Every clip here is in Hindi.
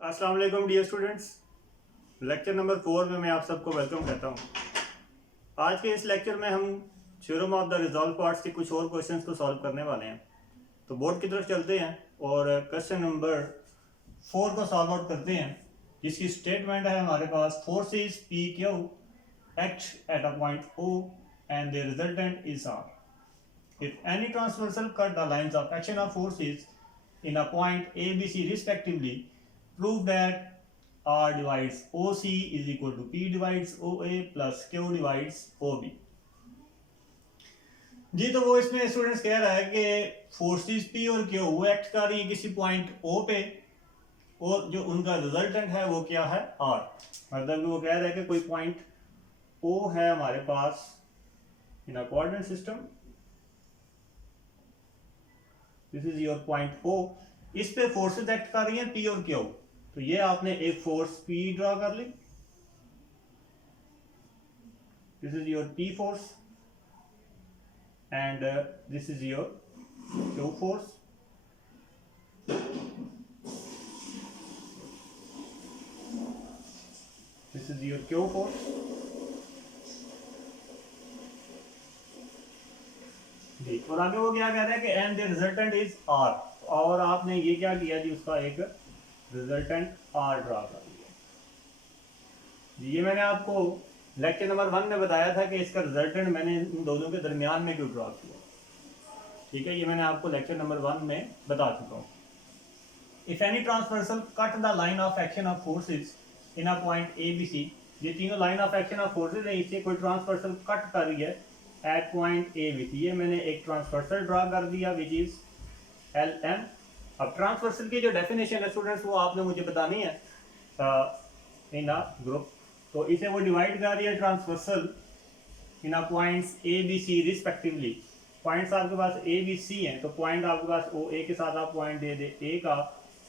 अस्सलाम वालेकुम डियर स्टूडेंट्स। लेक्चर नंबर 4 में मैं आप सबको वेलकम कहता हूँ। आज के इस लेक्चर में हम theorem of the resolve parts के कुछ और क्वेश्चंस को सॉल्व करने वाले हैं। तो बोर्ड की तरफ चलते हैं और क्वेश्चन नंबर 4 को सॉल्व आउट करते हैं, जिसकी स्टेटमेंट है हमारे पास forces P Q act at a point O and the resultant is R. If any transversal cut the lines of action of forces in a point A, B, C respectively, prove that R divides OC is equal to P divides OA plus Q divides OB। जी तो वो इसमें स्टूडेंट्स कह रहा है कि फोर्सेस P और Q वो एक्ट कर रही है किसी पॉइंट O पे, और जो उनका रिजल्टेंट है वो क्या है R। मतलब वो कह रहा है कि कोई पॉइंट O है हमारे पास in a coordinate system, this is your point O। इस पे फोर्सेस एक्ट कर रही हैं P और Q। तो ये आपने एक फोर्स P ड्रॉ कर ली, this is your P force and this is your Q force. This is your Q force. जी, और आगे वो क्या कह रहा है कि and the resultant is R, और आपने ये क्या किया जी, उसका एक रिजल्टेंट R ड्रा कर दिया। ये मैंने आपको लेक्चर नंबर 1 में बताया था कि इसका रिजल्टेंट मैंने इन दोनों के दरमियान में क्यों ड्रा किया। ठीक है, ये मैंने आपको लेक्चर नंबर 1 में बता चुका हूँ। If any transversal cut the line of action of forces in a point A B C, ये तीनों line of action of forces है, इससे कोई ट्रांसवर्सल कट कर रही है at point A B C. ये मैंने एक ट्रांसवर्सल ड्रा कर दिया विच इज एल एम। अब ट्रांसवर्सल की जो डेफिनेशन है स्टूडेंट्स वो आपने मुझे बतानी है इन अ ग्रुप। तो इसे वो डिवाइड कर रही है transversal in a points A B C respectively. Points आपके पास ए बी सी हैं, तो पॉइंट आपके पास ओ ए के साथ आप पॉइंट दे दें ए का,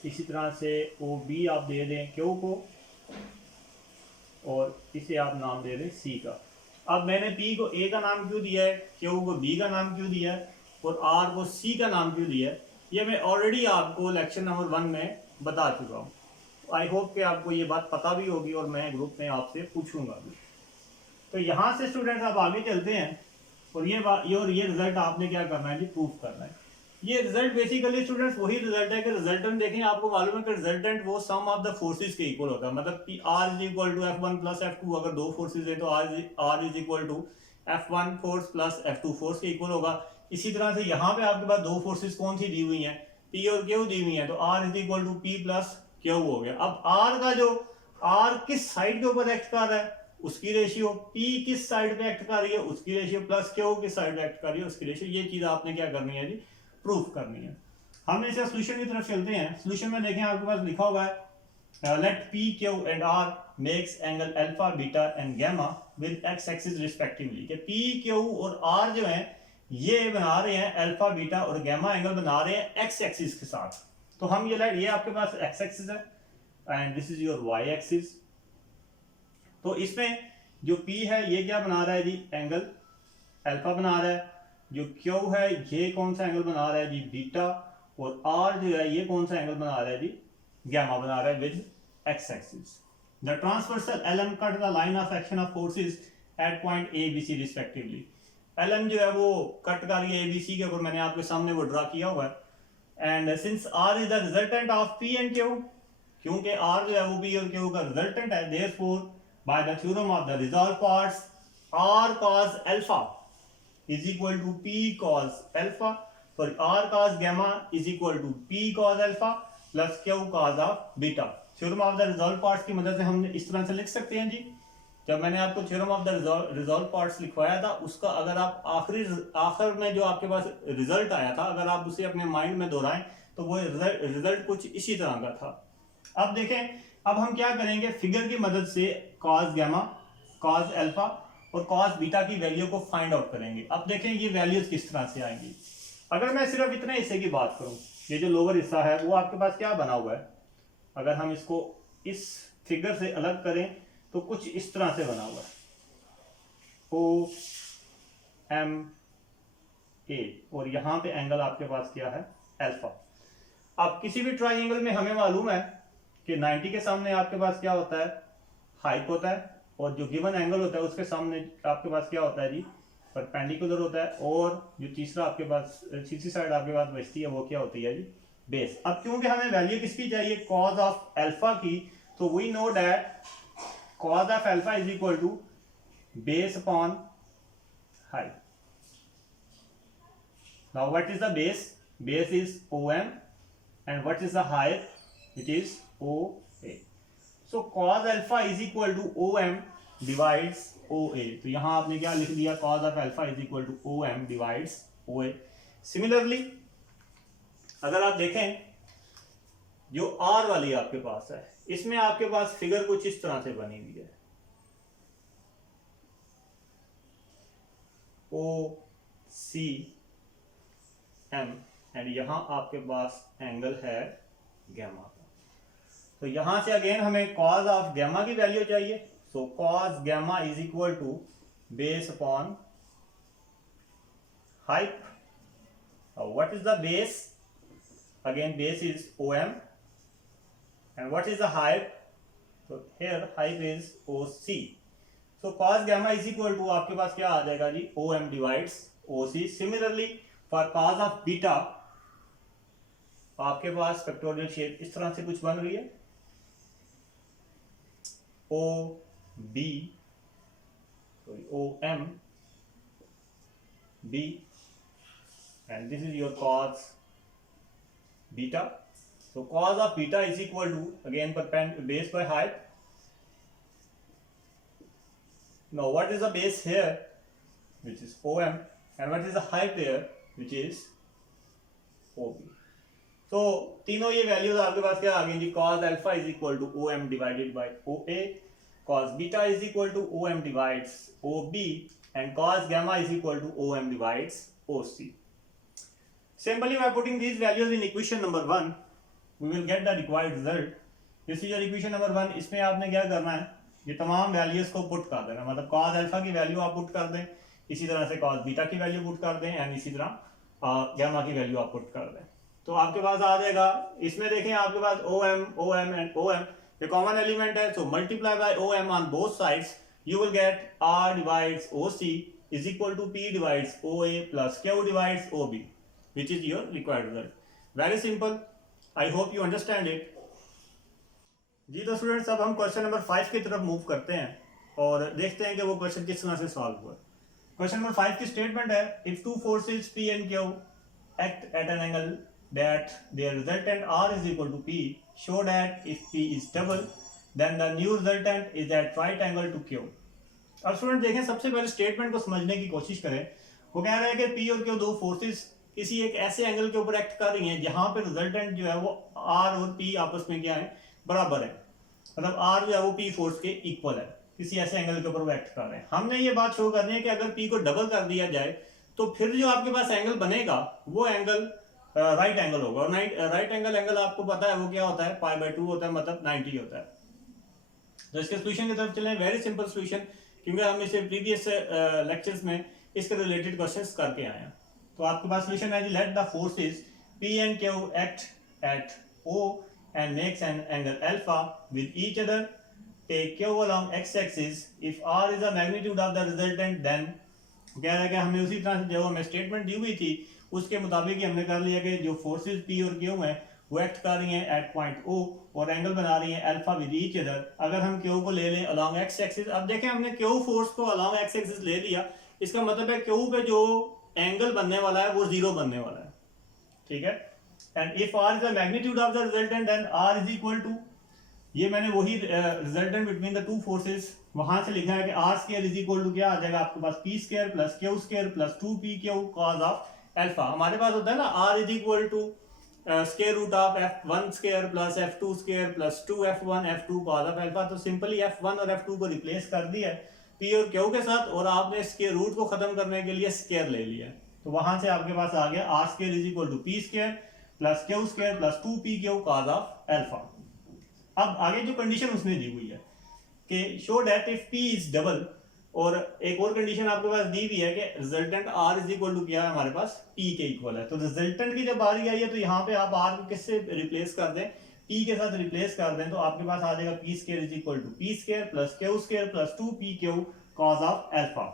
इसी तरह से ओ बी आप दे दें क्यू को, और इसे आप नाम दे दें सी का। अब मैंने पी को ए का नाम क्यों दिया है, क्यू को बी का नाम क्यों दिया है, और आर को सी का नाम क्यों दिया है, ये मैं ऑलरेडी आपको लेक्चर नंबर 1 में बता चुका हूँ। आई होप कि आपको ये बात पता भी होगी और मैं ग्रुप में आपसे पूछूंगा भी। तो यहाँ से स्टूडेंट्स आप आगे चलते हैं, और ये रिजल्ट आपने क्या करना है जी, प्रूफ करना है। ये रिजल्ट बेसिकली स्टूडेंट्स वही रिजल्ट है कि रिजल्टेंट देखें, आपको मालूम है कि रिजल्टेंट वो सम ऑफ द फोर्सेस के इक्वल होता है। मतलब कि R is equal to F1 plus F2, अगर दो फोर्सेस है तो R is equal to F1 force plus F2 force के इक्वल होगा। इसी तरह से यहाँ पे आपके पास दो फोर्सेस कौन सी दी हुई हैं, P और Q दी हुई हैं, तो R is equal to P plus Q हो गया। अब R का जो R किस साइड के ऊपर एक्ट कर रहा है उसकी रेशियो, P किस साइड पे एक्ट कर रही है उसकी रेशियो, प्लस Q किस साइड पे एक्ट कर रही है उसकी रेशियो। ये चीज आपने क्या करनी है जी, प्रूफ करनी है। हमने इसे सोल्यूशन की तरफ चलते हैं। सोल्यूशन में देखें आपके पास लिखा हुआ है let P Q and R makes angle alpha beta and gamma with x axis respectively. कि P Q और R जो है ये बना रहे हैं अल्फा बीटा और गामा एंगल बना रहे हैं x एक्सिस के साथ। तो हम ये आपके पास x एक्सिस है and this is your y axis. तो इसमें जो P है ये क्या बना रहा है जी, एंगल अल्फा बना रहा है। जो Q है ये कौन सा एंगल बना रहा है जी, बीटा, और R जो है ये कौन सा एंगल बना रहा है जी, गामा बना रहा है with x axis. The transversal LM cut the line of action of forces eight point A B C respectively. LM जो है वो कट कर रही है A B C के ऊपर, मैंने आपके सामने वो ड्रा किया हुआ है। And since R is the resultant of P and Q, क्योंकि R जो है वो P और Q का रिजल्टेंट है, therefore by the theorem of the resolved parts R cos alpha is equal to P cos alpha, sorry R cos gamma is equal to P cos alpha plus Q cos of beta। theorem of the resolved parts की मदद से हम इस तरह से लिख सकते हैं जी। जब मैंने आपको theorem of the resolved parts लिखवाया था, उसका अगर आप आखिर में जो आपके पास रिजल्ट आया था, अगर आप उसे अपने माइंड में दोहराएं तो वो रिजल्ट कुछ इसी तरह का था। अब देखें, अब हम क्या करेंगे, फिगर की मदद से cos गामा, cos अल्फा और cos बीटा की वैल्यू को फाइंड आउट करेंगे। अब देखें ये वैल्यूज किस तरह से आएंगी। अगर मैं सिर्फ इतने हिस्से की बात करूं, ये जो लोअर हिस्सा है वो आपके पास क्या बना हुआ है, अगर हम इसको इस फिगर से अलग करें तो कुछ इस तरह से बना हुआ है, O M A, और यहां पे एंगल आपके पास क्या है, अल्फा। अब किसी भी ट्राइंगल में हमें मालूम है कि 90 के सामने आपके पास क्या होता है, हाइप होता है, और जो गिवन एंगल होता है उसके सामने आपके पास क्या होता है जी, परपेंडिकुलर होता है, और जो तीसरा आपके पास तीसरी साइड आपके पास बचती है वो क्या होती है जी, बेस। अब क्योंकि हमें वैल्यू किसकी चाहिए, कॉज ऑफ अल्फा की, तो we know that cos of alpha is equal to base upon height. Now what is the base? Base is OM, and what is the height? It is OA. So cos alpha is equal to OM divides OA. तो यहाँ आपने क्या लिख दिया, cos of alpha is equal to OM divides OA. Similarly, अगर आप देखें जो R वाली आपके पास है, इसमें आपके पास फिगर कुछ इस तरह से बनी हुई है, OC M, एंड यहां आपके पास एंगल है गैमा का। तो यहां से अगेन हमें कॉज ऑफ गैमा की वैल्यू चाहिए, so cos gamma is equal to base upon hyp. What is the base, again base is OM, and what is the hyp, तो here hyp is OC। So cos gamma is equal to आपके पास क्या आ जाएगा जी, OM divides OC। Similarly for cos of beta आपके पास फैक्टोरियल शेप इस तरह से कुछ बन रही है, OB OM B, and this is your cos beta. So cos of beta is equal to again base by height. Now what is the base here, which is OM, and what is the height there, which is OB. तो तीनों ये वैल्यूज आपके पास क्या आ गई जी, cos alpha is equal to OM divided by OA, cos beta is equal to OM divides OB, and cos gamma is equal to OM divides OC. Simply by putting these values in equation number 1, we will get the required result. This is your equation number 1. इसमें आपने क्या करना है, ये तमाम वैल्यूज को पुट कर देना, मतलब cos अल्फा की वैल्यू आप पुट कर दें, इसी तरह से cos बीटा की वैल्यू पुट कर दें, एंड इसी तरह गैमा की वैल्यू आप पुट कर दें, तो आपके पास आ जाएगा। इसमें देखें आपके पास OM एंड OM ये कॉमन एलिमेंट है, so multiply by OM on both sides, you will get R divides OC is equal to P divides OA plus Q divides OB, which is your required result. Very simple. I hope you understand it. जी तो स्टूडेंट्स अब हम क्वेश्चन नंबर 5 की तरफ मूव करते हैं और देखते हैं कि वो क्वेश्चन किस तरह से सॉल्व हुआ। क्वेश्चन नंबर 5 की स्टेटमेंट है, if two forces P and Q act at an angle that their resultant R is equal to P, show that if P is double then the new resultant is at right angle to Q. अब स्टूडेंट देखें, सबसे पहले स्टेटमेंट को समझने की कोशिश करें। वो कह रहा है कि P और Q दो फोर्सेस किसी एक ऐसे एंगल के ऊपर एक्ट कर रही हैं जहां पे रिजल्टेंट जो है वो R और P आपस में क्या है, बराबर है, मतलब R जो है वो P फोर्स के इक्वल है, किसी ऐसे एंगल के ऊपर वो एक्ट कर रहे हैं। हमने ये बात शो करनी है कि अगर P को डबल कर दिया जाए तो फिर जो आपके पास एंगल बनेगा वो एंगल राइट एंगल होगा, और राइट एंगल आपको पता है वो क्या होता है, π/2 होता है, मतलब 90 होता है। तो इसके सोल्यूशन की तरफ चलें। वेरी सिंपल सोल्यूशन, क्योंकि हम इसे प्रीवियस लेक्चर्स में इसके रिलेटेड क्वेश्चंस करके आए हैं। तो आपके पास सोल्यूशन है जी, let the forces P and Q act at O and makes an angle alpha with each other. Take Q along x-axis. If R is the magnitude of the resultant, then कह रहा है कि हमने उसी तरह से जो हमें स्टेटमेंट दी हुई थी उसके मुताबिक ही हमने कर लिया कि जो फोर्सेस P और Q हैं वो एक्ट कर रही हैं एट पॉइंट O और एंगल बना रही हैं अल्फा विद ईच अदर। अगर हम Q को ले लें अलोंग एक्स एक्सिस, अब देखें हमने Q फोर्स को अलोंग एक्स एक्सिस ले लिया, इसका मतलब है Q पे जो एंगल बनने वाला है वो 0 बनने वाला है, ठीक है। And if R is the magnitude of the resultant then R is equal to, ये मैंने वही resultant between the two forces वहां से लिखा है कि R square is equal to क्या आ जाएगा आपके पास, P square plus Q square plus 2PQ cos of alpha. हमारे पास होता है ना R is equal to square root of f1 square plus f2 square plus 2f1 f2 cos of alpha. तो सिंपली f1 और f2 को रिप्लेस कर दिया है P और Q के साथ, और आपने स्क्वायर रूट को खत्म करने के लिए स्क्वायर ले लिया, तो वहां से आपके पास आ गया R square is equal to P square plus Q square plus 2PQ cos of alpha. अब आगे जो कंडीशन उसने दी हुई है कि show that if P is double, और एक और कंडीशन आपके पास दी हुई है कि resultant R is equal to क्या है हमारे पास, P के इक्वल है। तो रिजल्टेंट की जब बारी आई है तो यहाँ पे आप R को किससे रिप्लेस कर दें, पी के साथ रिप्लेस कर दें तो आपके पास आ जाएगा P square is equal to P square plus Q square plus 2pq cos of alpha.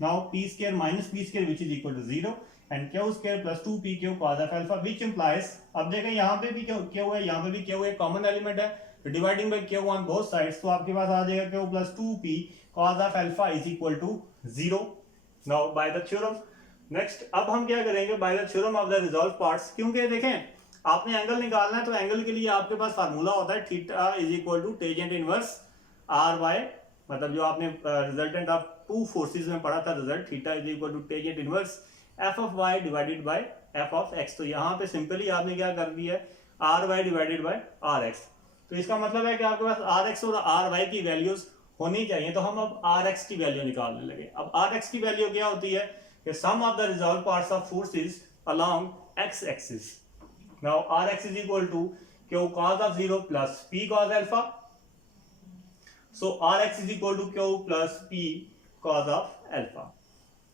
Now P square minus P square which is equal to 0 and Q square plus 2pq cos of alpha which implies, अब देखें यहाँ पे भी क्यू है, यहाँ पे भी क्यू है, कॉमन एलिमेंट है, dividing by Q on both sides, तो आपके पास आ जाएगा Q plus 2p cos of alpha is equal to 0। Now by the theorem, next अब हम क्या करेंगे by the theorem of the resolve parts, क्योंकि देखें आपने एंगल निकालना है तो एंगल के लिए आपके पास फार्मूला होता है theta is equal to tangent inverse R by, मतलब जो आपने रिजल्टेंट ऑफ टू फोर्सेस में पढ़ा था result, theta is equal to tangent inverse F of Y divided by F of X. तो यहाँ पे सिंपली आपने क्या कर दिया है R Y divided by R X, तो इसका मतलब है कि आपके पास आर एक्स और आर वाई की वैल्यूज होनी चाहिए, तो हम अब आर एक्स की वैल्यू निकालने लगे। अब आर एक्स की वैल्यू क्या होती है कि sum of the resolve parts of forces along x axis. Now Rx is equal to Q cos of 0 plus P cos alpha. So Rx is equal to Q plus P cos of alpha.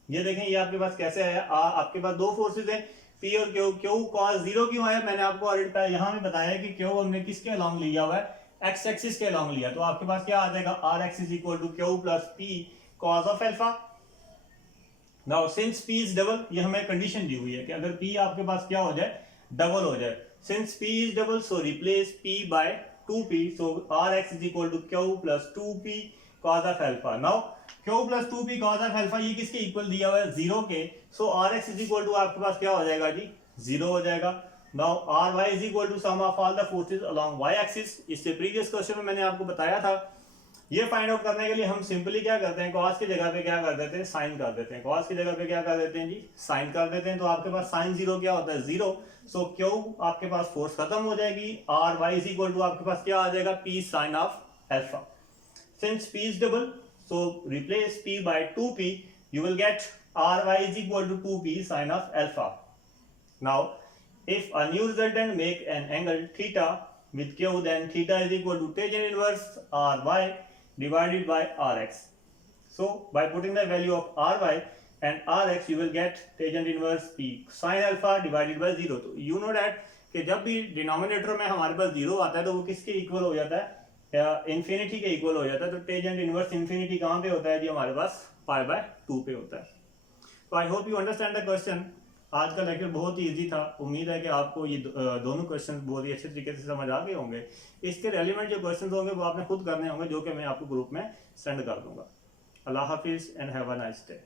ये देखें ये आपके पास कैसे आया, आपके पास दो फोर्सेस हैं P और Q। Q cos 0 क्यों आया, मैंने आपको ऑलरेडी यहाँ में बताया कि Q हमने किसके अलॉन्ग लिया हुआ है x एक्सिस के अलॉन्ग लिया, तो आपके पास क्या आ जाएगा Rx is equal to Q plus P cos of alpha. Now since P is double, ये हमें कंडीशन दी हुई है कि अगर P आपके पास क्या हो जाए डबल हो जाए, since p is double so replace p by 2p, so rx is equal to q plus 2p cos of alpha. Now q plus 2p cos of alpha ये किसके इक्वल दिया हुआ है 0 के, so rx is equal to आपके पास क्या हो जाएगा जी 0 हो जाएगा। Now ry is equal to sum of all the forces along y axis, इससे प्रीवियस क्वेश्चन में मैंने आपको बताया था। ये फाइंड आउट करने के लिए हम सिंपली क्या करते हैं cos की जगह पे क्या कर देते हैं साइन कर देते हैं, cos की जगह पे क्या कर देते हैं जी साइन कर देते हैं, तो आपके पास साइन 0 क्या होता है 0, सो क्यू आपके पास फोर्स खत्म हो जाएगी, R Y is equal to आपके पास क्या आ जाएगा P sine of alpha. Since P is double so replace P by 2p, you will get R Y is equal to 2p sine of alpha. Now if a new resultant make an angle theta with q, then theta is equal to tangent inverse ry divided by rx. So by putting the value of ry and rx you will get tangent inverse p sin alpha divided by 0. तो you know that कि जब भी डिनोमिनेटर में हमारे पास 0 आता है तो वो किसके इक्वल हो जाता है इंफिनिटी के इक्वल हो जाता है, तो टेंजेंट इनवर्स इंफिनिटी कहाँ पे होता है जी हमारे पास पाई बाय 2 पे होता है। तो I hope you understand the question. आज का लेक्चर बहुत ही इजी था, उम्मीद है कि आपको ये दोनों क्वेश्चन बहुत ही अच्छे तरीके से समझ आ गए होंगे। इसके रेलिवेंट जो क्वेश्चन होंगे वो आपने खुद करने होंगे, जो कि मैं आपको ग्रुप में सेंड कर दूंगा। अल्लाह हाफिज़ and have a nice day.